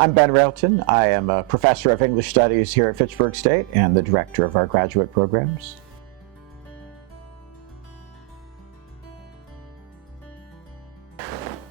I'm Ben Railton. I am a professor of English Studies here at Fitchburg State and the director of our graduate programs.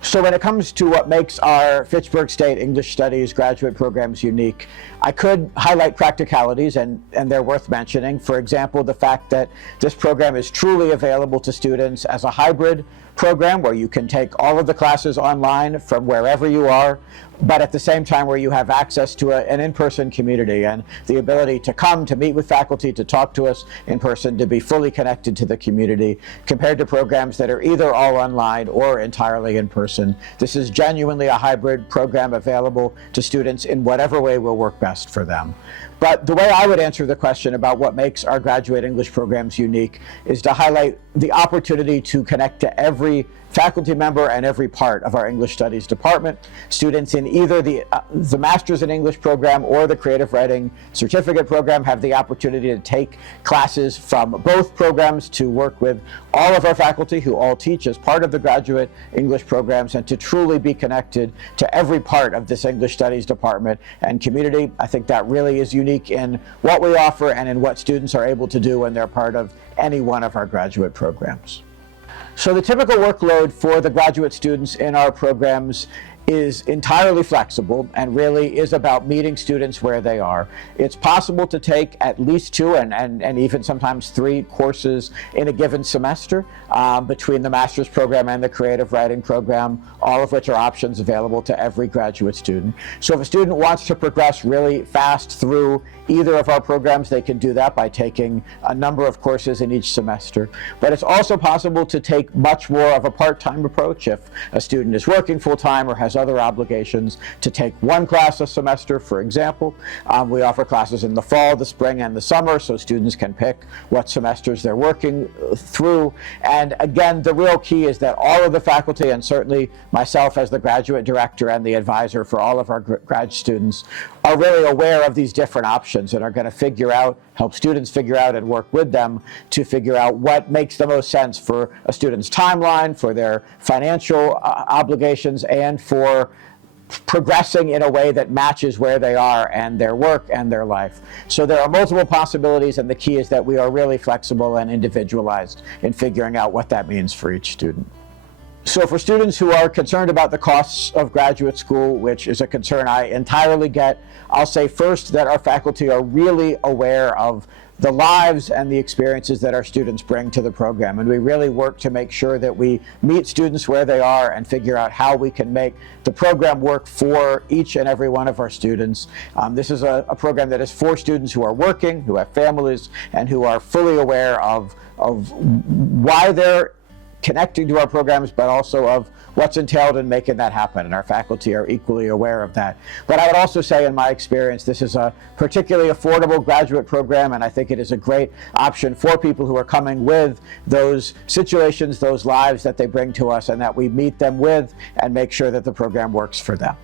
So when it comes to what makes our Fitchburg State English Studies graduate programs unique, I could highlight practicalities, and they're worth mentioning. For example, the fact that this program is truly available to students as a hybrid program where you can take all of the classes online from wherever you are, but at the same time where you have access to an in-person community and the ability to come, to meet with faculty, to talk to us in person, to be fully connected to the community, compared to programs that are either all online or entirely in person. This is genuinely a hybrid program available to students in whatever way will work best for them. But the way I would answer the question about what makes our graduate English programs unique is to highlight the opportunity to connect to every faculty member and every part of our English Studies department. Students in either the Master's in English program or the Creative Writing Certificate program have the opportunity to take classes from both programs, to work with all of our faculty who all teach as part of the graduate English programs, and to truly be connected to every part of this English Studies department and community. I think that really is unique in what we offer and in what students are able to do when they're part of any one of our graduate programs. So the typical workload for the graduate students in our programs is entirely flexible and really is about meeting students where they are. It's possible to take at least 2 and even sometimes 3 courses in a given semester between the master's program and the creative writing program, all of which are options available to every graduate student. So if a student wants to progress really fast through either of our programs, they can do that by taking a number of courses in each semester. But it's also possible to take much more of a part-time approach if a student is working full-time or has other obligations, to take 1 class a semester, for example. We offer classes in the fall, the spring, and the summer, so students can pick what semesters they're working through. And again, the real key is that all of the faculty, and certainly myself as the graduate director and the advisor for all of our grad students, are really aware of these different options and are going to help students figure out and work with them to figure out what makes the most sense for a student's timeline, for their financial obligations, and for progressing in a way that matches where they are and their work and their life. So there are multiple possibilities, and the key is that we are really flexible and individualized in figuring out what that means for each student. So for students who are concerned about the costs of graduate school, which is a concern I entirely get, I'll say first that our faculty are really aware of the lives and the experiences that our students bring to the program. And we really work to make sure that we meet students where they are and figure out how we can make the program work for each and every one of our students. This is a program that is for students who are working, who have families, and who are fully aware of why they're connecting to our programs, but also of what's entailed in making that happen, and our faculty are equally aware of that. But I would also say, in my experience, this is a particularly affordable graduate program, and I think it is a great option for people who are coming with those situations, those lives that they bring to us, and that we meet them with and make sure that the program works for them.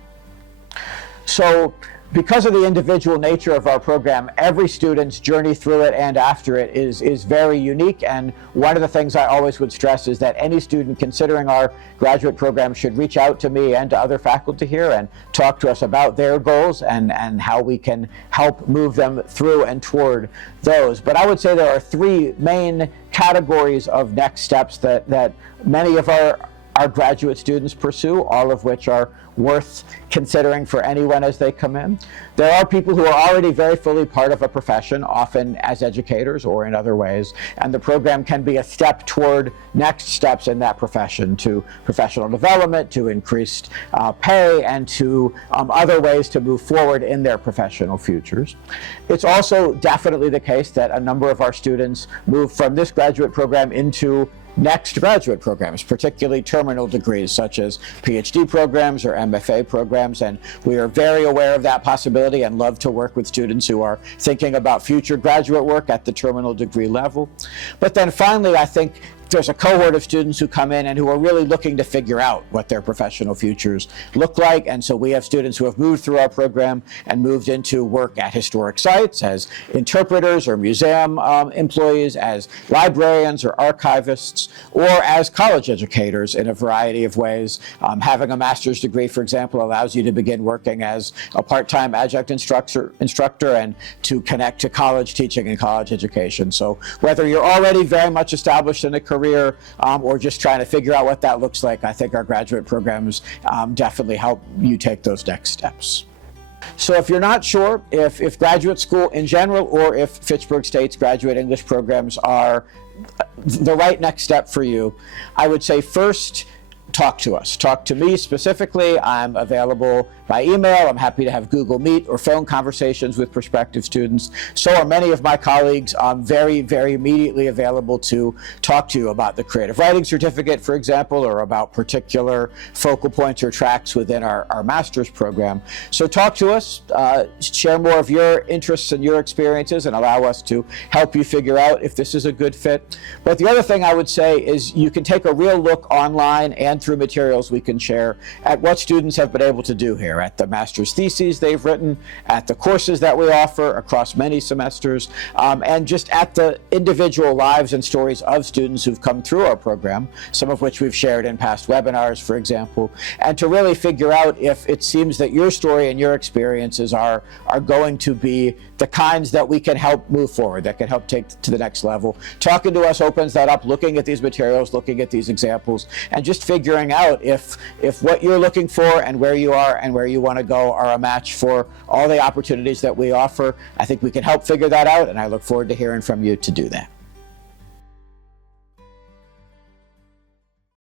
So, because of the individual nature of our program, every student's journey through it and after it is very unique. And one of the things I always would stress is that any student considering our graduate program should reach out to me and to other faculty here and talk to us about their goals and how we can help move them through and toward those. But I would say there are 3 main categories of next steps that many of our graduate students pursue, all of which are worth considering for anyone as they come in. There are people who are already very fully part of a profession, often as educators or in other ways, and the program can be a step toward next steps in that profession, to professional development, to increased pay, and to other ways to move forward in their professional futures. It's also definitely the case that a number of our students move from this graduate program into next graduate programs, particularly terminal degrees such as PhD programs or MFA programs, and we are very aware of that possibility and love to work with students who are thinking about future graduate work at the terminal degree level. But then finally, I think there's a cohort of students who come in and who are really looking to figure out what their professional futures look like. And so we have students who have moved through our program and moved into work at historic sites as interpreters or museum employees, as librarians or archivists, or as college educators in a variety of ways. Having a master's degree, for example, allows you to begin working as a part-time adjunct instructor and to connect to college teaching and college education. So whether you're already very much established in a career or just trying to figure out what that looks like, I think our graduate programs definitely help you take those next steps. So if you're not sure if graduate school in general or if Fitchburg State's graduate English programs are the right next step for you, I would say first, talk to us. Talk to me specifically. I'm available by email. I'm happy to have Google Meet or phone conversations with prospective students. So are many of my colleagues. I'm very, very immediately available to talk to you about the creative writing certificate, for example, or about particular focal points or tracks within our master's program. So talk to us, share more of your interests and your experiences, and allow us to help you figure out if this is a good fit. But the other thing I would say is you can take a real look online and through materials we can share at what students have been able to do here, at the master's theses they've written, at the courses that we offer across many semesters, and just at the individual lives and stories of students who've come through our program, some of which we've shared in past webinars, for example, and to really figure out if it seems that your story and your experiences are going to be the kinds that we can help move forward, that can help take to the next level. Talking to us opens that up, looking at these materials, looking at these examples, and just figuring out if what you're looking for and where you are and where you want to go are a match for all the opportunities that we offer. I think we can help figure that out, and I look forward to hearing from you to do that.